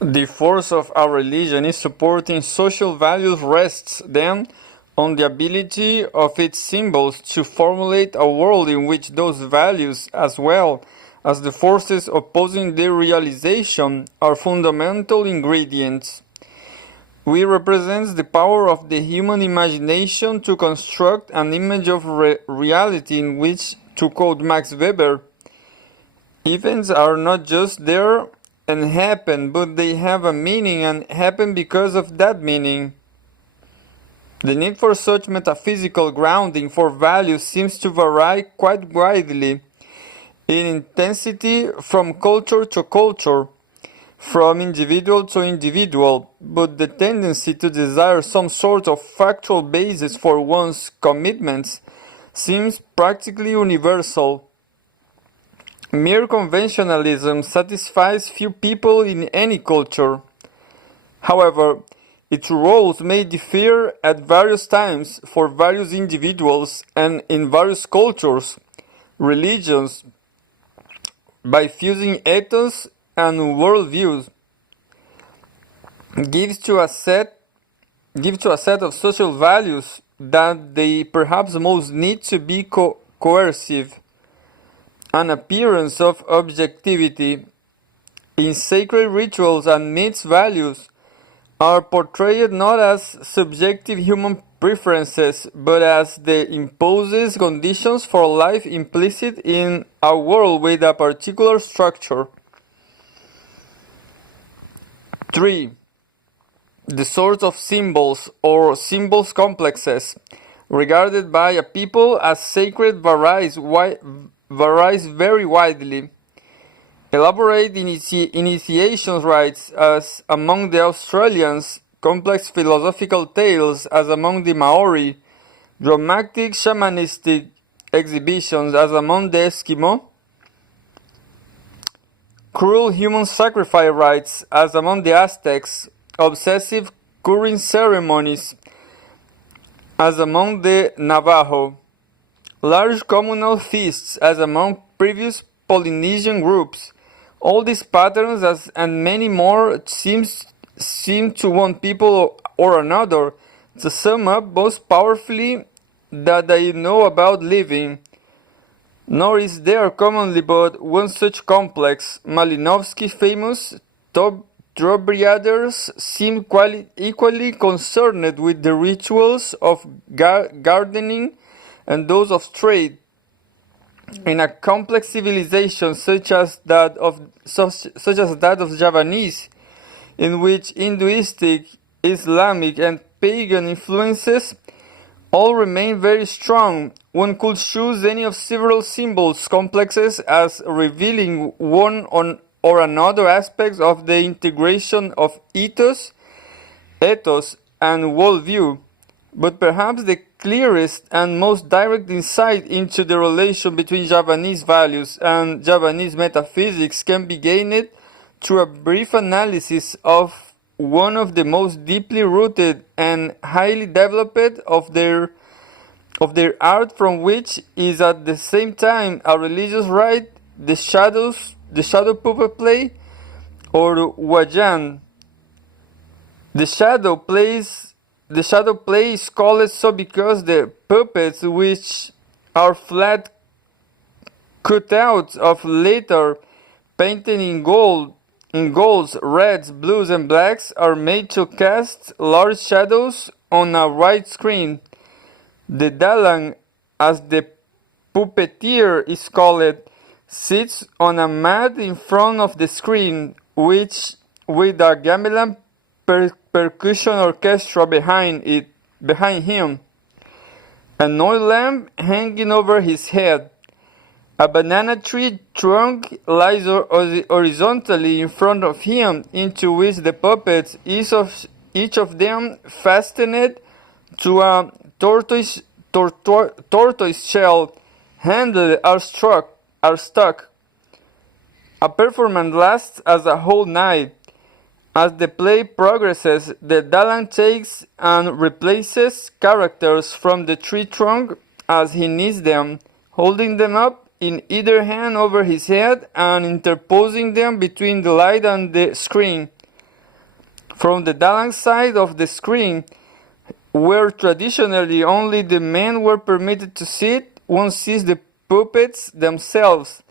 The force of our religion in supporting social values rests, then, on the ability of its symbols to formulate a world in which those values, as well as the forces opposing their realization, are fundamental ingredients. We represent the power of the human imagination to construct an image of reality in which, to quote Max Weber, events are not just there and happen, but they have a meaning and happen because of that meaning. The need for such metaphysical grounding for values seems to vary quite widely in intensity from culture to culture, from individual to individual, but the tendency to desire some sort of factual basis for one's commitments seems practically universal. Mere conventionalism satisfies few people in any culture. However, its roles may differ at various times for various individuals and in various cultures, religions, by fusing ethos and worldviews, gives to a set of social values that they perhaps most need to be coercive, an appearance of objectivity. In sacred rituals and myths, values are portrayed not as subjective human preferences, but as the imposed conditions for life implicit in a world with a particular structure. 3. The sort of symbols or symbols complexes regarded by a people as sacred varies very widely. Elaborate initiation rites as among the Australians, complex philosophical tales as among the Maori, dramatic shamanistic exhibitions as among the Eskimo, cruel human sacrifice rites as among the Aztecs, obsessive curing ceremonies as among the Navajo, large communal feasts as among previous Polynesian groups. All these patterns and many more seem to one people or another to sum up most powerfully that they know about living. Nor is there commonly but one such complex. Malinowski famous Drobriaders seem equally concerned with the rituals of gardening and those of trade. In a complex civilization such as that of Javanese, in which Hinduistic, Islamic, and pagan influences all remain very strong, one could choose any of several symbols complexes as revealing one or another aspects of the integration of ethos, and worldview. But perhaps the clearest and most direct insight into the relation between Javanese values and Javanese metaphysics can be gained through a brief analysis of one of the most deeply rooted and highly developed of their art, from which is at the same time a religious rite, the shadow puppet play, or wajan. The shadow play is called so because the puppets, which are flat cutouts of leather painted in golds, reds, blues, and blacks, are made to cast large shadows on a white screen. The dalang, as the puppeteer is called, sits on a mat in front of the screen, which, with a gamelan percussion orchestra behind him, an oil lamp hanging over his head. A banana tree trunk lies horizontally in front of him, into which the puppets, each of them fastened to a tortoise shell handle, are stuck. A performance lasts as a whole night. As the play progresses, the dalang takes and replaces characters from the tree trunk as he needs them, holding them up in either hand over his head and interposing them between the light and the screen. From the Dalang side of the screen, where traditionally only the men were permitted to sit, one sees the puppets themselves,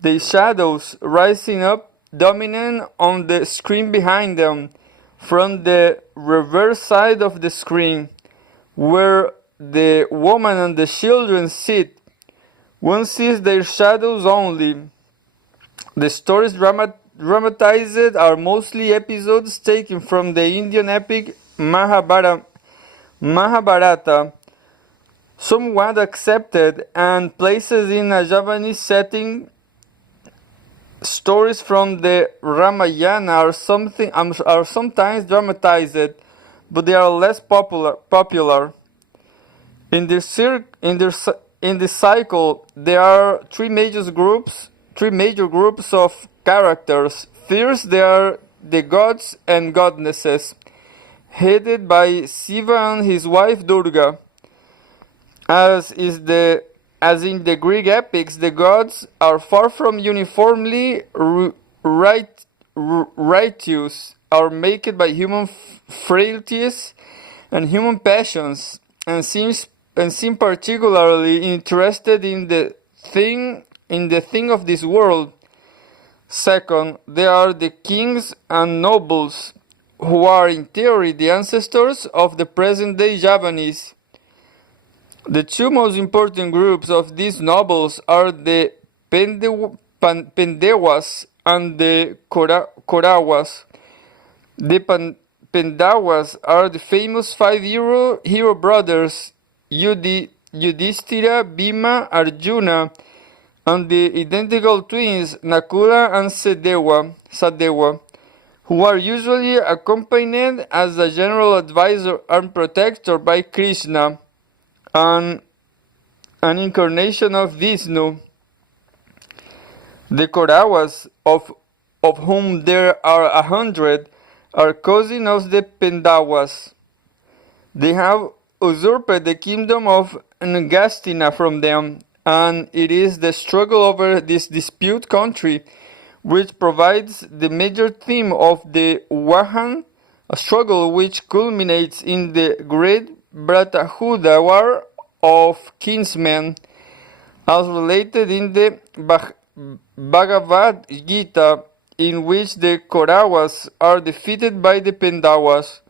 the shadows rising up dominant on the screen behind them. From the reverse side of the screen, where the woman and the children sit, one sees their shadows only. The stories dramatized are mostly episodes taken from the Indian epic Mahabharata, somewhat accepted and placed in a Javanese setting. Stories from the Ramayana are sometimes dramatized, but they are less popular. In this cycle, there are three major groups of characters. First, there are the gods and goddesses, headed by Shiva and his wife Durga. As in the Greek epics, the gods are far from uniformly righteous, are marked by human frailties and human passions, and seem particularly interested in the thing of this world. Second, there are the kings and nobles, who are in theory the ancestors of the present-day Javanese. The two most important groups of these nobles are the Pendewas and the Korawas. The Pendawas are the famous five hero brothers Yudhishthira, Bhima, Arjuna, and the identical twins Nakula and Sadewa, who are usually accompanied as a general advisor and protector by Krishna, an incarnation of Vishnu. The Korawas, of whom there are 100, are cousins of the Pendawas. They have usurped the kingdom of Ngastina from them, and it is the struggle over this disputed country which provides the major theme of the Vahan, a struggle which culminates in the great Bratahuda War of Kinsmen, as related in the Bhagavad Gita, in which the Korawas are defeated by the Pendawas.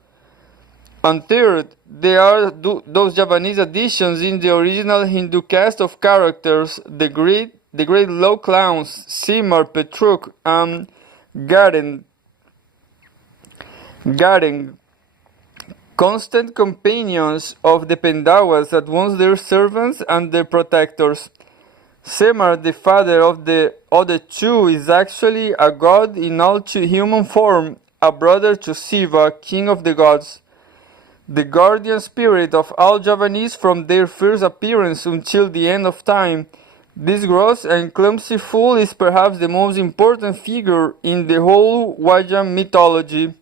And third, there are those Javanese additions in the original Hindu cast of characters, the great low clowns, Simar, Petruk, and Gareng, constant companions of the Pendawas, at once their servants and their protectors. Semar, the father of the other two, is actually a god in all human form, a brother to Shiva, king of the gods, the guardian spirit of all Javanese from their first appearance until the end of time. This gross and clumsy fool is perhaps the most important figure in the whole Vajan mythology.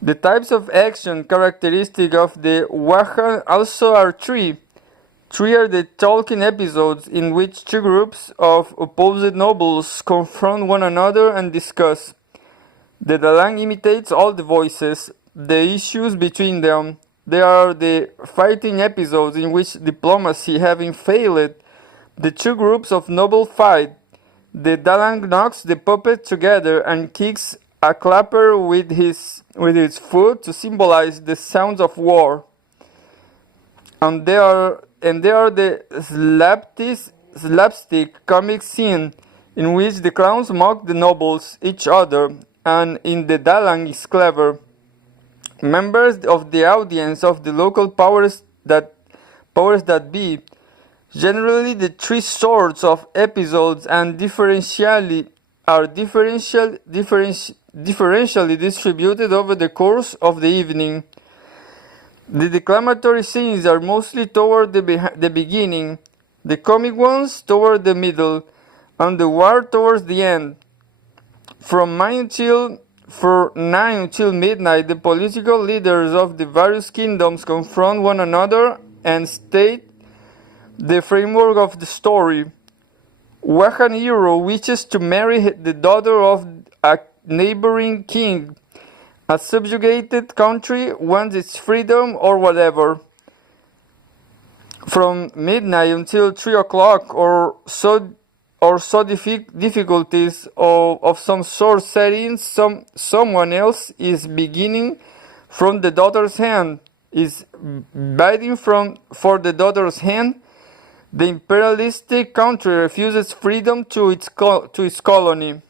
The types of action characteristic of the Vahan also are three. Three are the Tolkien episodes in which two groups of opposed nobles confront one another and discuss. The Dalang imitates all the voices, the issues between them. There are the fighting episodes in which diplomacy having failed, the two groups of noble fight. The Dalang knocks the puppet together and kicks a clapper with his foot to symbolize the sounds of war. And there are the slapstick comic scene in which the clowns mock the nobles, each other, and in the Dalang is clever. Members of the audience of the local powers that be, generally the three sorts of episodes and differentially distributed over the course of the evening. The declamatory scenes are mostly toward the beginning, the comic ones toward the middle, and the war towards the end. From 9 until midnight, the political leaders of the various kingdoms confront one another and state the framework of the story. Vahan hero wishes to marry the daughter of a neighboring king, A subjugated country wants its freedom or whatever. From midnight until 3 o'clock or so difficulties of some sort setting, someone else is beginning from the daughter's hand, is biting for the daughter's hand. The imperialistic country refuses freedom to its colony.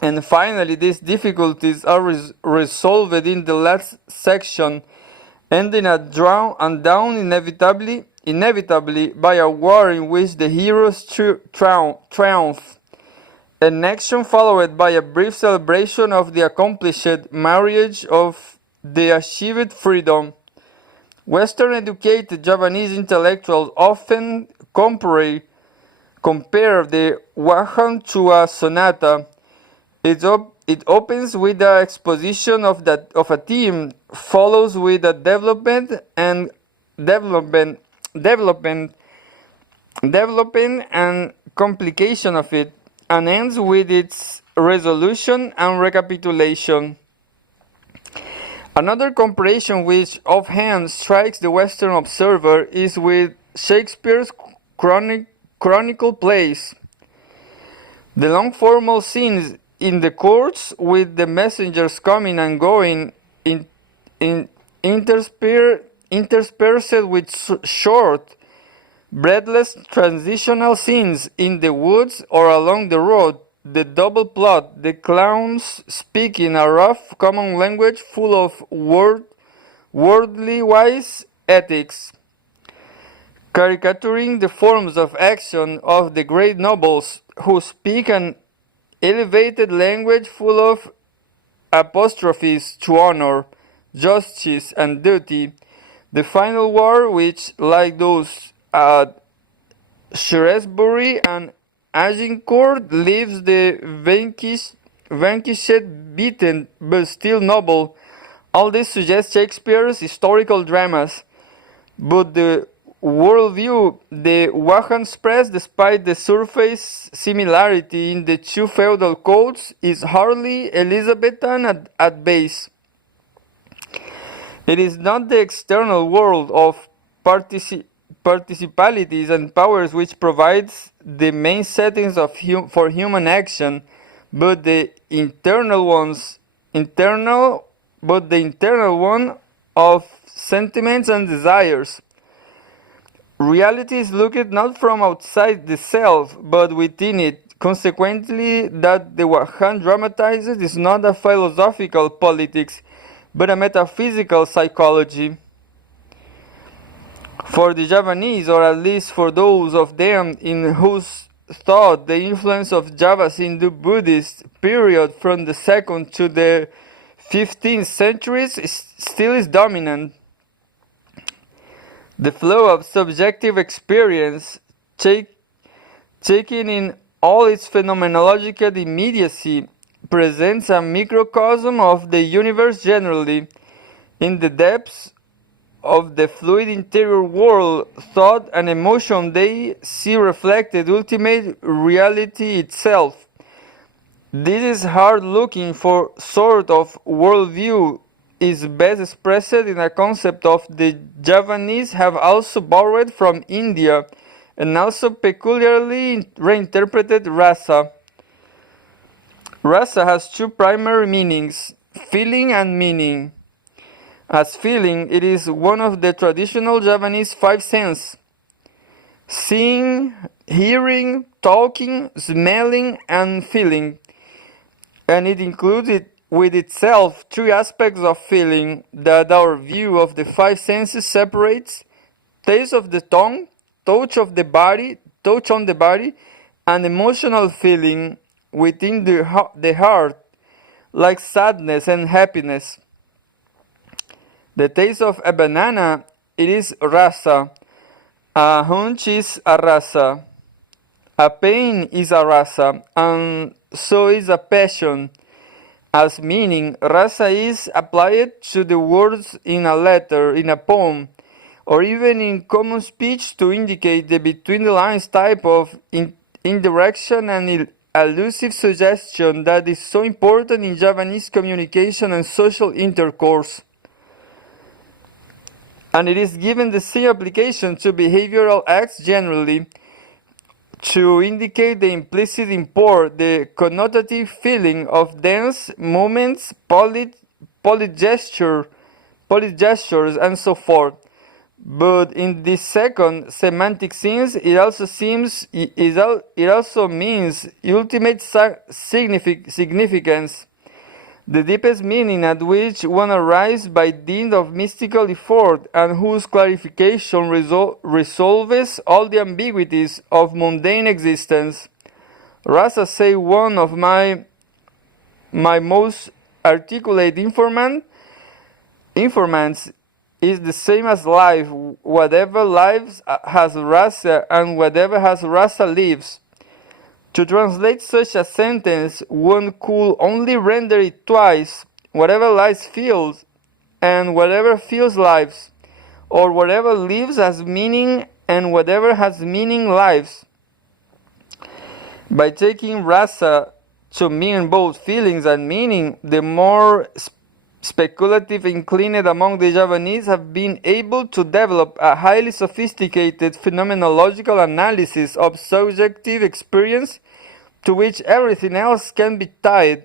And finally, these difficulties are resolved in the last section, ending at down inevitably by a war in which the heroes triumph. An action followed by a brief celebration of the accomplished marriage of the achieved freedom. Western educated Javanese intellectuals often compare the Wahan to a sonata. It opens with the exposition of a theme, follows with a development and complication of it, and ends with its resolution and recapitulation. Another comparison which offhand strikes the Western observer is with Shakespeare's chronicle plays. The long formal scenes in the courts, with the messengers coming and going, interspersed with short, breathless transitional scenes in the woods or along the road, the double plot, the clowns speaking a rough common language full of worldly wise ethics, caricaturing the forms of action of the great nobles who speak an elevated language full of apostrophes to honor, justice, and duty. The final war, which, like those at Shrewsbury and Agincourt, leaves the vanquished beaten but still noble. All this suggests Shakespeare's historical dramas, but the worldview the Wahan spreads, despite the surface similarity in the two feudal codes, is hardly Elizabethan at base. It is not the external world of participalities and powers which provides the main settings for human action, but the internal one of sentiments and desires. Reality is looked not from outside the self, but within it. Consequently, that the Wahan dramatizes is not a philosophical politics, but a metaphysical psychology. For the Javanese, or at least for those of them in whose thought the influence of Java's Hindu-Buddhist period from the 2nd to the 15th centuries still is dominant. The flow of subjective experience, taken in all its phenomenological immediacy, presents a microcosm of the universe generally. In the depths of the fluid interior world, thought and emotion they see reflected ultimate reality itself. This is hard looking for sort of worldview is best expressed in a concept of the Javanese have also borrowed from India and also peculiarly reinterpreted rasa. Rasa has two primary meanings, feeling and meaning. As feeling, it is one of the traditional Javanese five senses: seeing, hearing, talking, smelling, and feeling. And it includes with itself three aspects of feeling that our view of the five senses separates: taste of the tongue, touch on the body, and emotional feeling within the heart, like sadness and happiness. The taste of a banana, it is rasa. A hunch is a rasa. A pain is a rasa, and so is a passion. As meaning, rasa is applied to the words in a letter, in a poem, or even in common speech to indicate the between the lines type of indirection and elusive suggestion that is so important in Javanese communication and social intercourse. And it is given the same application to behavioral acts generally, to indicate the implicit import, the connotative feeling of dance, movements, polite gestures, and so forth. But in this second semantic sense, it also means ultimate significance, the deepest meaning at which one arrives by dint of mystical effort, and whose clarification resolves all the ambiguities of mundane existence. Rasa say one of my most articulate informants is the same as life. Whatever lives has rasa, and whatever has rasa lives. To translate such a sentence, one could only render it twice: whatever lives feels, and whatever feels lives, or whatever lives has meaning, and whatever has meaning lives. By taking rasa to mean both feelings and meaning, the more speculative inclined among the Javanese have been able to develop a highly sophisticated phenomenological analysis of subjective experience to which everything else can be tied.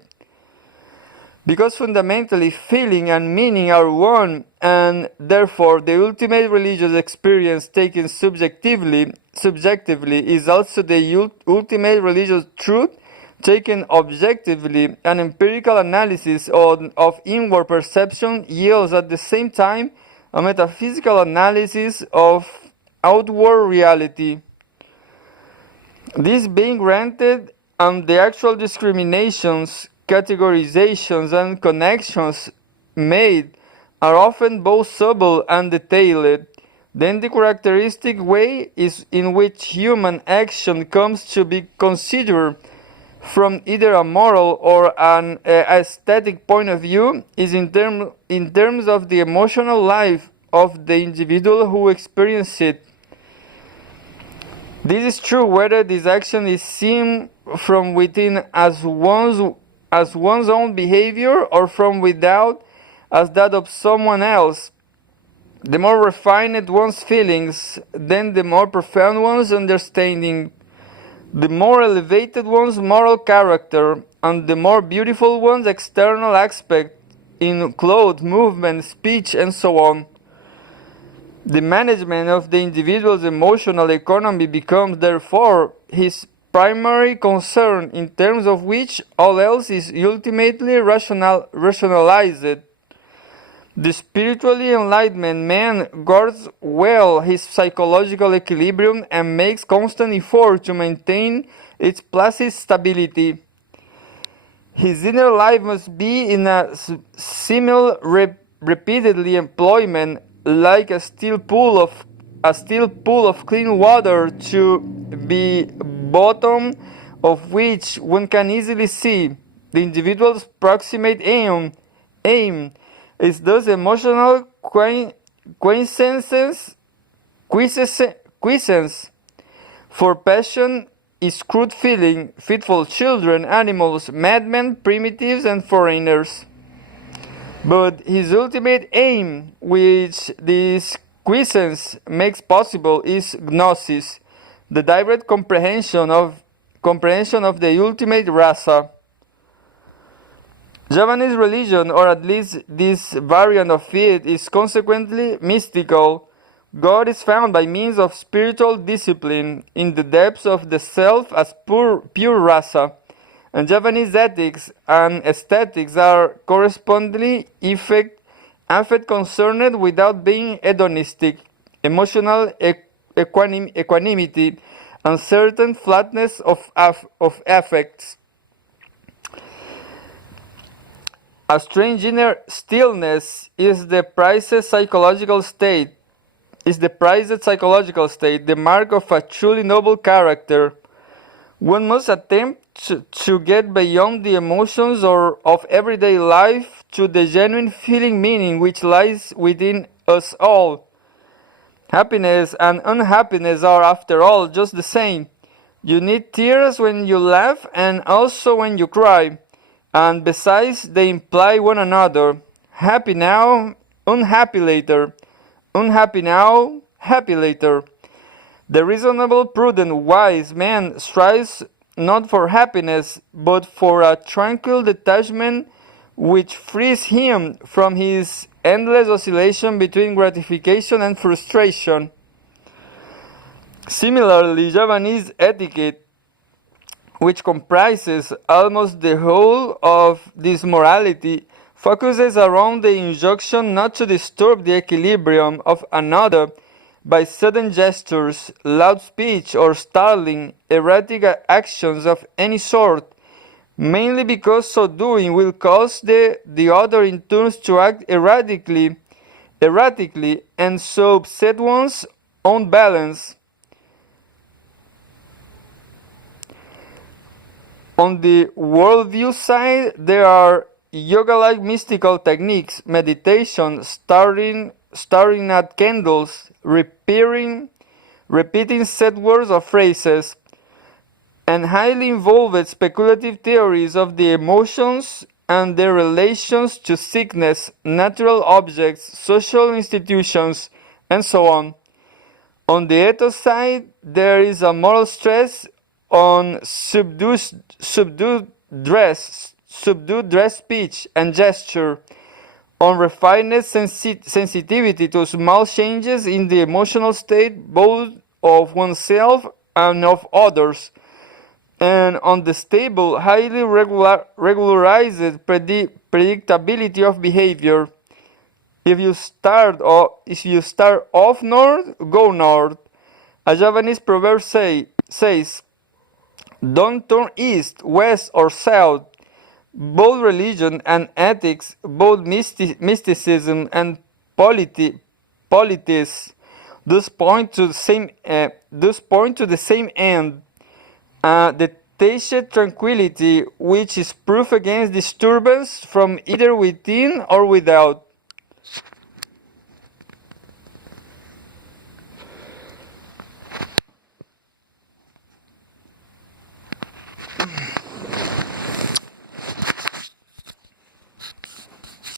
Because fundamentally feeling and meaning are one, and therefore the ultimate religious experience taken subjectively is also the ultimate religious truth taken objectively. An empirical analysis of inward perception yields at the same time a metaphysical analysis of outward reality. This being granted, and the actual discriminations, categorizations, and connections made are often both subtle and detailed, then the characteristic way is in which human action comes to be considered from either a moral or an aesthetic point of view is in terms of the emotional life of the individual who experiences it. This is true whether this action is seen from within as one's own behavior, or from without as that of someone else. The more refined one's feelings, then the more profound one's understanding, the more elevated one's moral character, and the more beautiful one's external aspect in clothes, movement, speech, and so on. The management of the individual's emotional economy becomes, therefore, his primary concern, in terms of which all else is ultimately rationalized. The spiritually enlightened man guards well his psychological equilibrium and makes constant effort to maintain its placid stability. His inner life must be in a similar repeatedly employment, like a still pool of clean water, to be bottom of which one can easily see. The individual's proximate aim is thus emotional quiescence. For passion is crude feeling, fitful children, animals, madmen, primitives, and foreigners. But his ultimate aim, which this quiescence makes possible, is gnosis, the direct comprehension of the ultimate rasa. Javanese religion, or at least this variant of it, is consequently mystical. God is found by means of spiritual discipline in the depths of the self as pure rasa, and Javanese ethics and aesthetics are correspondingly affect concerned without being hedonistic, emotional equanimity, and certain flatness of affects. A strange inner stillness is the prized psychological state, the mark of a truly noble character. One must attempt to get beyond the emotions of everyday life to the genuine feeling meaning which lies within us all. Happiness and unhappiness are, after all, just the same. You need tears when you laugh and also when you cry. And besides, they imply one another. Happy now, unhappy later. Unhappy now, happy later. The reasonable, prudent, wise man strives not for happiness, but for a tranquil detachment which frees him from his endless oscillation between gratification and frustration. Similarly, Javanese etiquette, which comprises almost the whole of this morality, focuses around the injunction not to disturb the equilibrium of another by sudden gestures, loud speech, or startling, erratic actions of any sort, mainly because so doing will cause the other in turn to act erratically, and so upset one's own balance. On the worldview side, there are yoga-like mystical techniques, meditation, staring at candles, repeating set words or phrases, and highly involved speculative theories of the emotions and their relations to sickness, natural objects, social institutions, and so on. On the ethos side, there is a moral stress on subdued dress, speech and gesture, on refined sensitivity to small changes in the emotional state both of oneself and of others, and on the stable, highly regularized predictability of behavior. If you start off north, go north. A Javanese proverb says, "Don't turn east, west, or south." Both religion and ethics, both mysticism and politis, thus point to the same end, detached tranquility, which is proof against disturbance from either within or without.